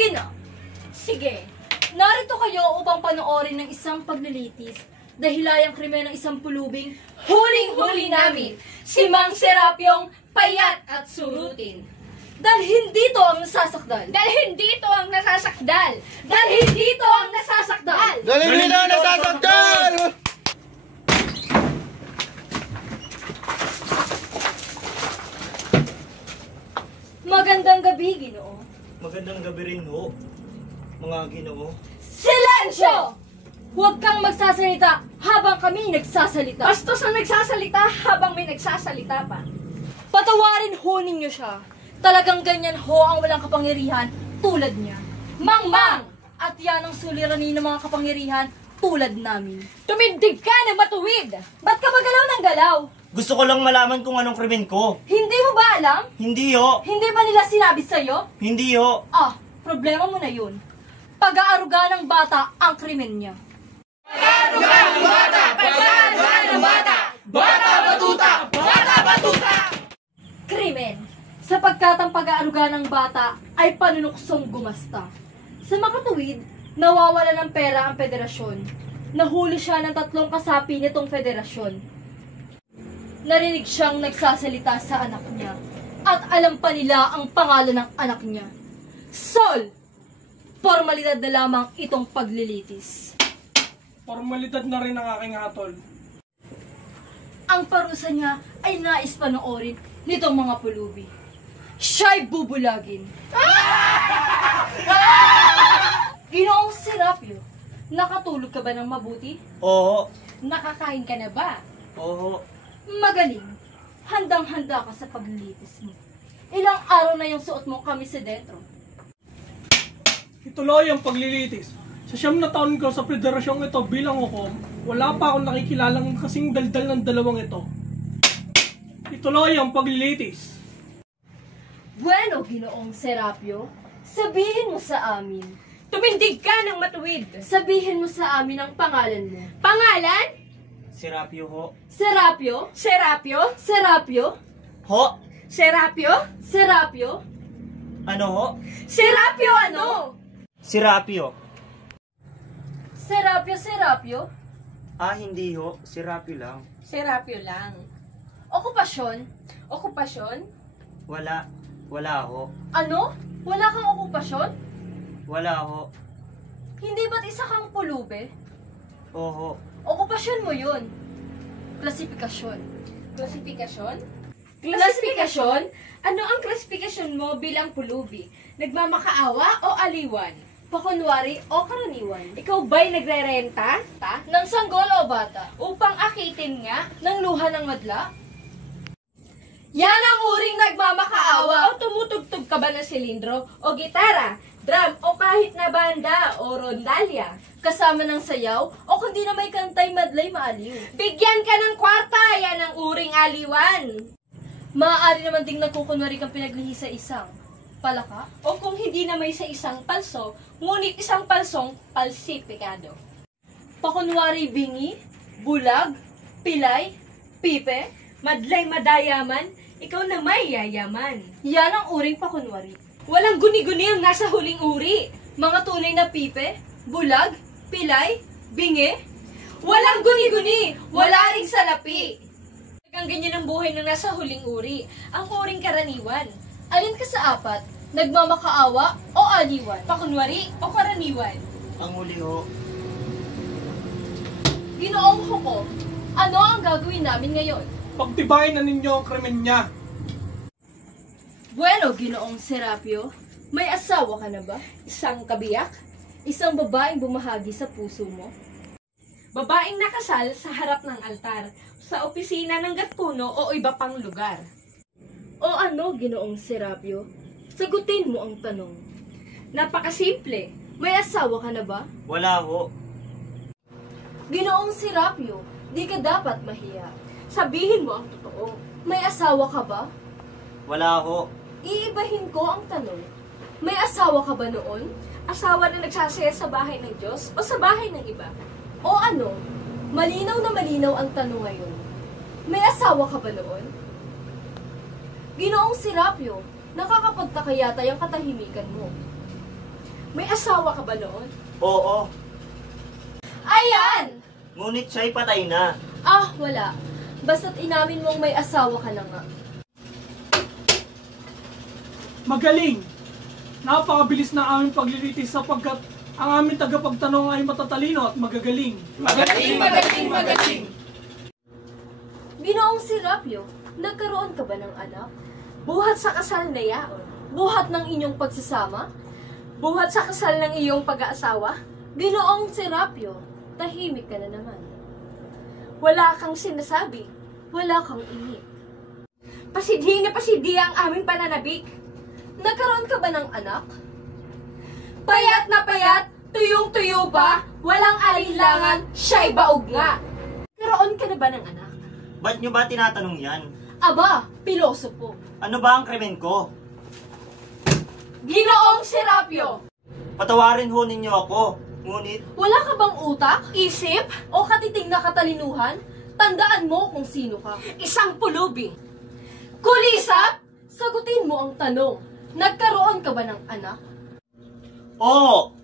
Sige na. Sige. Narito kayo upang panoorin ng isang paglilitis, dahilayang krimen ng isang pulubing huling-huli namin, si Mang Serapyong payat at surutin. Dahil hindi ito ang nasasakdal. Dahil hindi ito ang nasasakdal. Dahil hindi ito ang nasasakdal. Dahil hindi na nasasakdal! Magandang gabi, Ginoo. Magandang gabi rin ho, mga Ginoo. Silensyo! Huwag kang magsasalita habang kami nagsasalita. Bastos ang nagsasalita habang may nagsasalita pa. Patawarin ho ninyo siya. Talagang ganyan ho ang walang kapangyarihan tulad niya. Mang-mang! At yan ang suliranin ng mga kapangyarihan tulad namin. Tumindig ka na matuwid! Ba't ka ba galaw ng galaw? Gusto ko lang malaman kung anong krimen ko. Hindi mo ba alam? Hindi ho. Hindi ba nila sinabi sa'yo? Hindi ho. Ah, problema mo na yun. Pag-aaruga ng bata ang krimen niya. Pag-aaruga ng bata! Pag-aaruga ng bata! Bata batuta! Bata batuta! Krimen, sapagkat ang pag-aaruga ng bata ay panunuksong gumasta. Sa makatuwid, nawawala ng pera ang federasyon. Nahuli siya ng 3 kasapi nitong federasyon. Narinig siyang nagsasalita sa anak niya. At alam pa nila ang pangalan ng anak niya. Sol! Formalidad na lamang itong paglilitis. Formalidad na rin ang aking hatol. Ang parusa niya ay nais panoorin nitong mga pulubi. Siya'y bubulagin. Ginoong Serapyo, nakatulog ka ba ng mabuti? Oo. Nakakain ka na ba? Oo. Magaling. Handang-handa ka sa paglilitis mo. Ilang araw na yung suot mo kami sa dentro. Ituloy ang paglilitis. Sa 9 na taon ko sa federasyong ito bilang hukom, wala pa akong nakikilalang kasing daldal ng dalawang ito. Ituloy ang paglilitis. Bueno, Ginoong Serapyo, sabihin mo sa amin. Tumindig ka ng matuwid! Sabihin mo sa amin ang pangalan mo. Pangalan? Serapyo ho. Serapyo? Serapyo? Serapyo? Ho? Serapyo? Serapyo? Ano ho? Serapyo ano? Serapyo. Serapyo, Serapyo? Ah, hindi ho. Serapyo lang. Serapyo lang. Okupasyon? Okupasyon? Wala. Wala ho. Ano? Wala kang okupasyon? Wala ho. Hindi ba't isa kang pulube? Oho. Okupasyon mo yun. Klasifikasyon. Klasifikasyon? Klasifikasyon? Ano ang klasifikasyon mo bilang pulubi? Nagmamakaawa o aliwan? Pakunwari o karaniwan? Ikaw ba'y nagre-renta? Ng sanggol o bata? Upang akitin nga? Ng luha ng madla? Yan ang uring nagmamakaawa! O tumutugtog ka ba ng silindro o gitara, drum o kahit na banda o rondalya? Kasama ng sayaw o kundi na may kantay madlay maaliw? Bigyan ka ng kwarta, yan ang uring aliwan. Maaari naman ding nagkukunwari kang pinaglihi sa isang palaka? O kung hindi na may sa isang palso, ngunit isang palsong palsipikado. Pakunwari bingi, bulag, pilay, pipe? Madlay madayaman, ikaw na may yayaman. Yan ang uring pakunwari. Walang guni-guni ang nasa huling uri. Mga tunay na pipe, bulag, pilay, bingi? Walang guni-guni, wala ring salapi. Hanggang ganyan ang buhay ng nasa huling uri, ang uring karaniwan. Alin ka sa apat? Nagmamakaawa o aliwan? Pakunwari o karaniwan? Ang huli ho. Ginoong hukom, ano ang gagawin namin ngayon? Pagtibayin na ninyo ang krimen niya. Bueno, Ginoong Serapyo, may asawa ka na ba? Isang kabiyak? Isang babaeng bumahagi sa puso mo? Babaeng nakasal sa harap ng altar, sa opisina ng gatpuno o iba pang lugar. O ano, Ginoong Serapyo? Sagutin mo ang tanong. Napakasimple. May asawa ka na ba? Wala ho. Ginoong Serapyo, di ka dapat mahiya. Sabihin mo ang totoo. May asawa ka ba? Wala ho. Iibahin ko ang tanong. May asawa ka ba noon? Asawa na nagsasaya sa bahay ng Diyos o sa bahay ng iba? O ano? Malinaw na malinaw ang tanong ngayon. May asawa ka ba noon? Ginoong Serapyo, nakakapagtaka yata yung katahimikan mo. May asawa ka ba noon? Oo, Ayan! ngunit siya'y patay na. Ah, wala. Basta't inamin mong may asawa ka na nga. Magaling! Napakabilis na aming paglilitis sapagkat ang aming tagapagtanong ay matatalino at magagaling. Magaling, magaling, magaling. Ginoong Serapio, nagkaroon ka ba ng anak? Buhat sa kasal na yaon. Buhat ng inyong pagsasama? Buhat sa kasal ng iyong pag-aasawa. Ginoong Serapio, tahimik ka na naman. Wala kang sinasabi. Wala kang inip. Pasidhi na pasidhi ang aming pananabik. Nagkaroon ka ba ng anak? Payat na payat, tuyong-tuyo ba, walang alinlangan, siya'y baog nga. Karoon ka na ba ng anak? Ba't nyo ba tinatanong yan? Aba, pilosopo. Ano ba ang krimen ko? Ginoong Serapio! Patawarin ho ninyo ako. Ngunit, Wala ka bang utak? Isip, O katiting na katalinuhan? Tandaan mo kung sino ka. isang pulubi. Kulisap! Sagutin mo ang tanong. Nagkaroon ka ba ng anak? oo,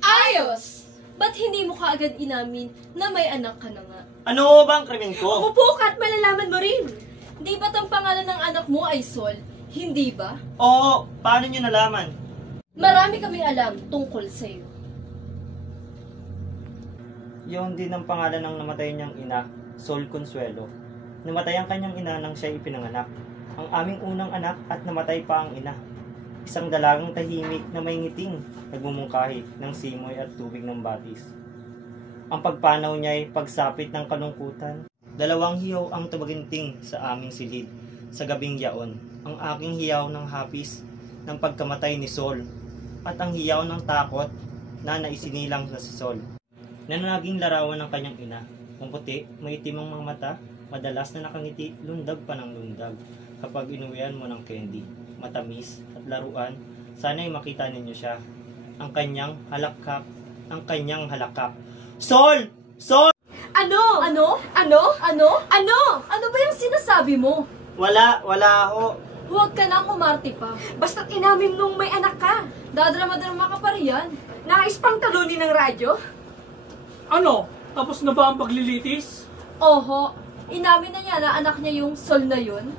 Ayos! Ba't hindi mo kaagad inamin na may anak ka na nga? ano ho ba ang krimen ko? Umupo ka at malalaman mo rin. Di ba't ang pangalan ng anak mo ay Sol? Hindi ba? Oo, paano nyo nalaman? Marami kaming alam tungkol sa'yo. Yun din ang pangalan ng namatay niyang ina, Sol Consuelo. Namatay ang kanyang ina nang siya ipinanganak. Ang aming unang anak at namatay pa ang ina. Isang dalagang tahimik na may ngiting, nagmumungkahi ng simoy at tubig ng batis. Ang pagpanaw niya ay pagsapit ng kalungkutan. Dalawang hiyaw ang tumaginting sa aming silid sa gabing yaon. Ang aking hiyaw ng hapis ng pagkamatay ni Sol at ang hiyaw ng takot na naisinilang na si Sol na naging larawan ng kanyang ina. Kung puti, may itim ang mga mata, madalas na nakangiti, lundag pa ng lundag. Kapag inuwian mo ng candy, matamis at laruan, sana'y makita ninyo siya. Ang kanyang halakak, ang kanyang halakak. Sol! Sol! Ano? Ano? Ano? Ano? Ano? Ano ba yung sinasabi mo? Wala ho. Huwag ka nang umarte pa. Basta't inamin mong may anak ka. Dadrama-drama ka pa riyan. Nais pang talunin ng radyo? Ano? Tapos na ba ang paglilitis? Oho, inamin na niya na anak niya yung Sol na yun.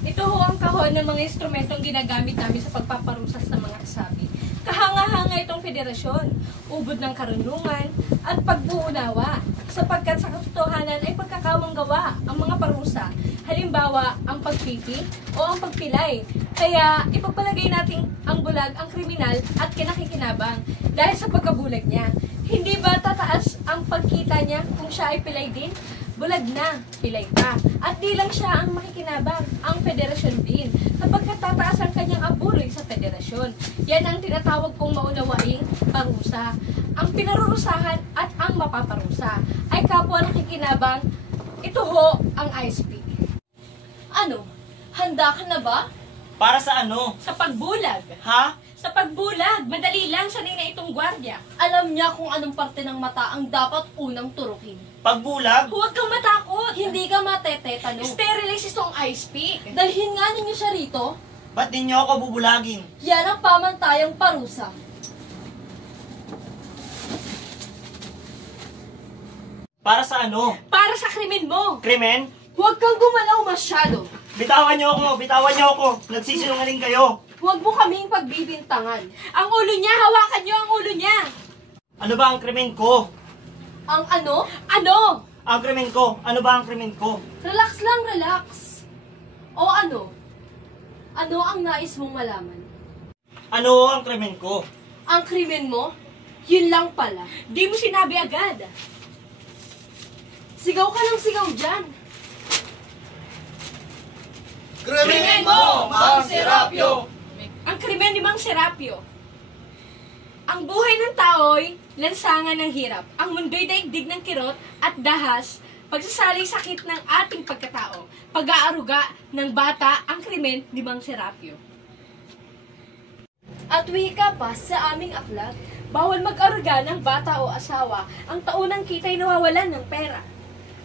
Ito ho ang kahon ng mga instrumentong ginagamit namin sa pagpaparusas ng mga kasabi. Kahanga-hanga itong federasyon, ubod ng karunungan at pagbuunawa, sapagkat sa katotohanan ay pagkakawang gawa ang mga parusa. Halimbawa, ang pagpipi o ang pagpilay. Kaya ipagpalagay natin ang bulag, ang kriminal at kinakikinabang dahil sa pagkabulag niya. Hindi ba tataas ang pagkita niya kung siya ay pilay din? Bulag na, pilay pa. At di lang siya ang makikinabang, ang federasyon din. Kapag tataas ang kanyang abuloy sa federasyon, yan ang tinatawag kong maunawaing parusa. Ang pinarurusahan at ang mapaparusa ay kapwa nakikinabang. Ito ho ang ISP. Ano? Handa ka na ba? Para sa ano? Sa pagbulag. Ha? Sa pagbulag, madali lang sanay na itong gwardya. Alam niya kung anong parte ng mata ang dapat unang turukin. Pagbulag? Huwag kang matakot. Hindi ka matetetano. Sterilize itong ISP. Dalhin nga ninyo siya rito. Ba't ninyo ako bubulagin? Yan ang pamantayang parusa. Para sa ano? Para sa krimen mo. Krimen? Huwag kang gumalaw masyado. Bitawan niyo ako! Bitawan niyo ako! Nagsisinungaling kayo! Huwag mo kaming pagbibintangan. Ang ulo niya, hawakan niyo ang ulo niya. Ano ba ang krimen ko? Ang ano? Ano? Ang krimen ko? Ano ba ang krimen ko? Relax lang, relax. O ano? Ano ang nais mong malaman? Ano ang krimen ko? Ang krimen mo? Yun lang pala. Di mo sinabi agad. Sigaw ka ng sigaw dyan. Krimen mo, Mang Serapio! Ang krimen ni Mang Serapio. Ang buhay ng tao'y lansangan ng hirap. Ang mundo'y daigdig ng kirot at dahas, pagsasali sakit ng ating pagkatao. Pag-aaruga ng bata ang krimen ni Mang Serapio. At wika pa sa aming aklat, Bawal mag-aruga ng bata o asawa. Ang taunang kita'y nawawalan ng pera.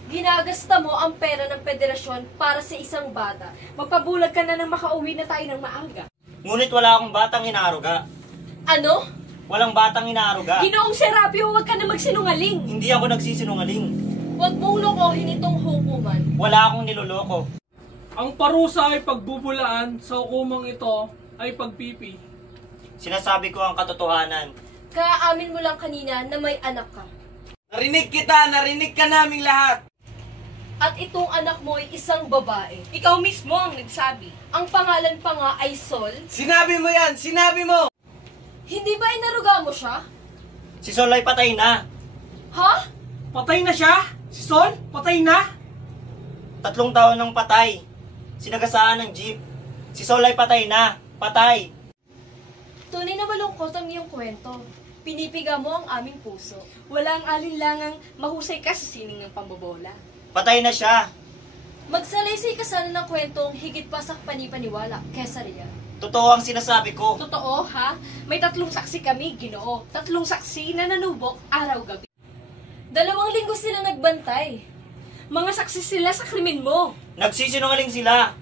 ginagasta mo ang pera ng federasyon para sa isang bata. Magpabulag ka na nang makauwi na tayo ng maaga. Ngunit wala akong batang inaaruga. Ano? Walang batang inaaruga. Ginoong Serapio, huwag ka na magsinungaling. Hindi ako nagsisinungaling. Huwag mong lokohin itong hukuman. Wala akong niloloko. Ang parusa ay pagbubulaan, sa hukumang ito ay pagpipi. Sinasabi ko ang katotohanan. Kaamin mo lang kanina na may anak ka. Narinig kita! Narinig ka naming lahat! At itong anak mo ay isang babae. Ikaw mismo ang nagsabi. Ang pangalan pa nga ay Sol. Sinabi mo yan! Sinabi mo! Hindi ba inaruga mo siya? Si Sol ay patay na. Ha? Patay na siya? Si Sol? Patay na? 3 taon nang patay. Sinagasaan ng jeep. Si Sol ay patay na. Patay. Tunay na malungkot ang iyong kwento. Pinipiga mo ang aming puso. Walang alinlangang mahusay ka sa sining ng pambobola. Patay na siya. Magsalaysay ka sana ng kwentong higit pa sa panipaniwala kesa real. Totoo ang sinasabi ko. Totoo, ha? May 3 saksi kami, Ginoo. 3 saksi na nanubok araw-gabi. 2 linggo sila nagbantay. Mga saksi sila sa krimen mo. Nagsisinungaling sila.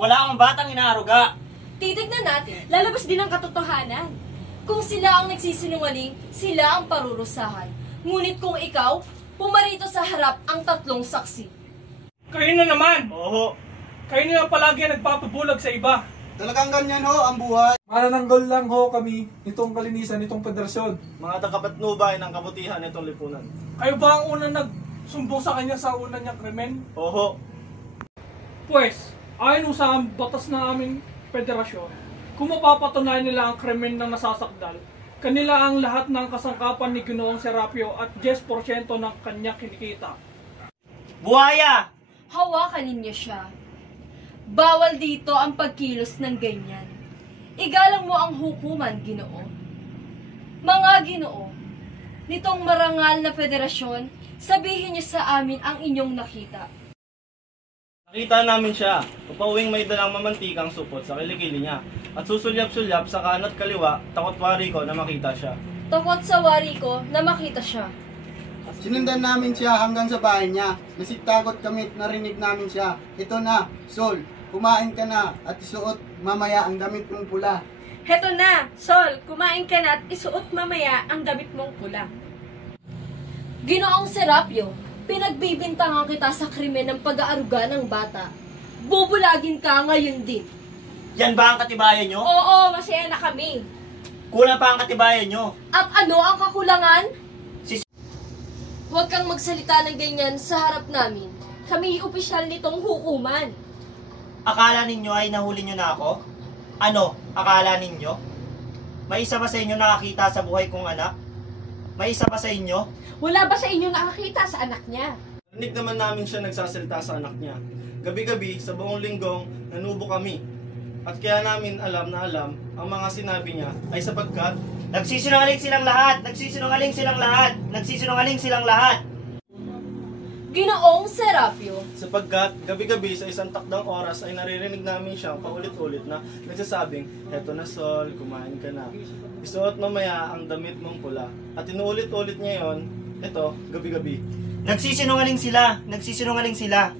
Wala akong batang inaaruga. Titignan natin. Lalabas din ang katotohanan. Kung sila ang nagsisinungaling, sila ang parurusahan. Ngunit kung ikaw, pumarito sa harap ang 3 saksi. Kayo na naman! Oo. Kayo na lang palagi ang nagpapabulag sa iba. Talagang ganyan ho ang buhay. Manananggol lang ho kami nitong kalinisan, nitong federasyon. Mga taga-Patnubay ng kabutihan nitong lipunan. Kayo ba ang unang nagsumbong sa kanya sa una niyang krimen? Oho. Pues, ayon sa batas na aming federasyon, kung mapapatunayan nila ang krimen ng nasasakdal, kanila ang lahat ng kasangkapan ni Ginoong Serapio at 10% ng kanya kinikita. Buhaya! Hawakan ninyo siya. Bawal dito ang pagkilos ng ganyan. Igalang mo ang hukuman, Ginoo. Mga Ginoo, nitong marangal na federasyon, sabihin niyo sa amin ang inyong nakita. Nakita namin siya. Upauwing may dalang mamantikang supot sa kilikili niya. At susulyap-sulyap sa kanan at kaliwa, takot wari ko na makita siya. Takot sa wari ko na makita siya. Sinundan namin siya hanggang sa bahay niya. Nasitagot kami at narinig namin siya. Ito na, Sol, kumain ka na at isuot mamaya ang damit mong pula. Heto na, Sol, kumain ka na at isuot mamaya ang damit mong pula. Ginoong Serapio, pinagbibintangan kita sa krimen ng pag-aaruga ng bata. Bubulagin ka ngayon din. Yan ba ang katibayan nyo? Oo, masaya na kami. Kulang pa ang katibayan nyo. At ano ang kakulangan? Si- Huwag kang magsalita ng ganyan sa harap namin. Kami opisyal nitong hukuman. Akala ninyo ay nahuli nyo na ako? Ano, akala ninyo? May isa ba sa inyo nakakita sa buhay kong anak? May isa ba sa inyo? Wala ba sa inyo nakakita sa anak niya? Narinig naman namin siya nagsasalita sa anak niya. Gabi-gabi, sa buong linggong, nanubo kami. At kaya namin alam na alam ang mga sinabi niya ay sapagkat Nagsisinungaling silang lahat! Nagsisinungaling silang lahat! Nagsisinungaling silang lahat! Ginoong Serapio, sapagkat gabi-gabi sa isang takdang oras ay naririnig namin siyang paulit-ulit na nagsasabing, "Heto na Sol, kumain ka na. Isuot mamaya ang damit mong pula." At inuulit-ulit niya yon, ito, gabi-gabi. Nagsisinungaling sila! Nagsisinungaling sila!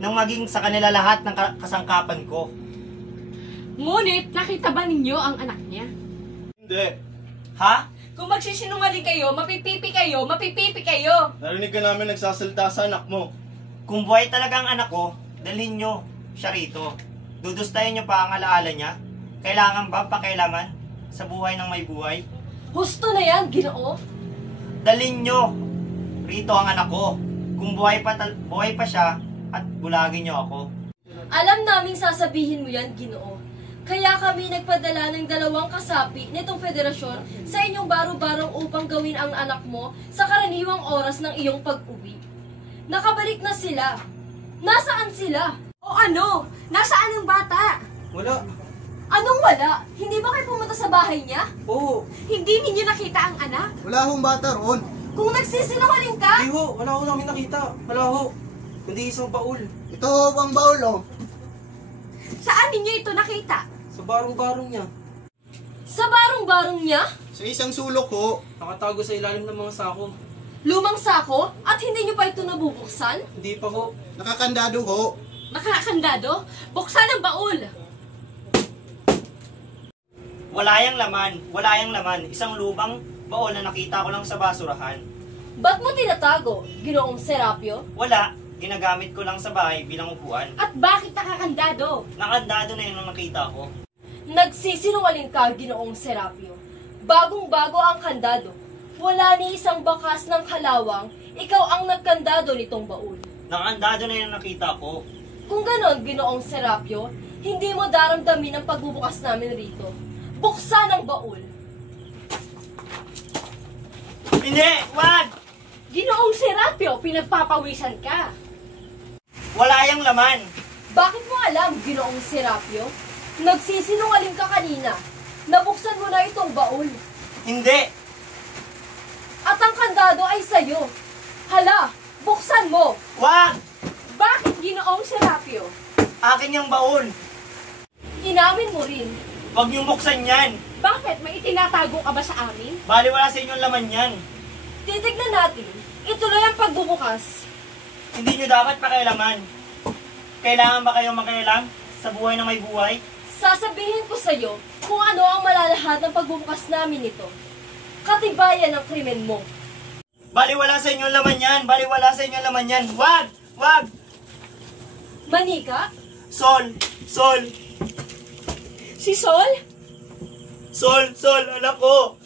Nang maging sa kanila lahat ng kasangkapan ko. Ngunit, nakita ba ninyo ang anak niya? Hindi. Ha? Kung magsisinungaling kayo, mapipipi kayo, mapipipi kayo. Narinig ka namin nagsasalita sa anak mo. Kung buhay talaga ang anak ko, dalhin nyo siya rito. Dudustahin nyo pa ang alaala niya. Kailangan ba pakialaman sa buhay ng may buhay? husto na yan, Ginoo. Dalhin nyo rito ang anak ko. Kung buhay pa siya, at bulagin nyo ako. Alam naming sasabihin mo yan, Ginoo. Kaya kami nagpadala ng 2 kasapi nitong federasyon sa inyong baro-barong upang gawin ang anak mo sa karaniwang oras ng iyong pag-uwi. Nakabalik na sila. Nasaan sila? O ano? Nasaan ang bata? Wala. Anong wala? Hindi ba kayo pumunta sa bahay niya? Oo. Hindi ninyo nakita ang anak? Wala hong bata roon. Kung nagsisinungaling ka, Hindi ho. Wala ho namin nakita. Wala ho. Hindi isang baul. Ito ho ang baul, oh. Saan ninyo ito nakita? Sa barong-barong niya. sa barong-barong niya, Sa isang sulok ho. Nakatago sa ilalim ng mga sako. lumang sako, at hindi niyo pa ito nabubuksan? Hindi pa ho. Nakakandado ho. Nakakandado? Buksan ang baul! Wala yang laman. Isang lubang baon na nakita ko lang sa basurahan. Ba't mo tinatago, Ginoong Serapio? Wala, ginagamit ko lang sa bahay bilang upuan. At bakit nakakandado? Nakandado na yun ang nakita ko. Nagsisinungaling ka, Ginoong Serapio. Bagong-bago ang kandado. Wala ni isang bakas ng kalawang, ikaw ang nagkandado nitong baul. Nakandado na yun ang nakita ko. Kung ganon, Ginoong Serapio, hindi mo daramdamin ang pagbubukas namin rito. Buksan ang baul. Hindi! Wag! Ginoong Serapio, pinagpapawisan ka. Wala yang laman. Bakit mo alam, Ginoong Serapio? Nagsisinungaling ka kanina. Nabuksan mo na itong baul. Hindi! At ang kandado ay sa'yo. Hala, buksan mo! Wag! Bakit, Ginoong Serapio? Akin yung baon. Inamin mo rin. Huwag niyong buksan yan. Bakit? May itinatago ka ba sa amin? Bali wala sa inyong laman yan. Titignan natin. Ituloy ang pagbubukas. Hindi niyo dapat pakialaman. Kailangan ba kayong makialam sa buhay na may buhay? Sasabihin ko sa'yo kung ano ang malalahat ng pagbubukas namin nito. Katibayan ng krimen mo. Bali wala sa inyong laman yan. Bali wala sa inyong laman yan. Wag! Wag! Manika? Sol! Sol! Si Sol? Sol! Sol! Anak ko!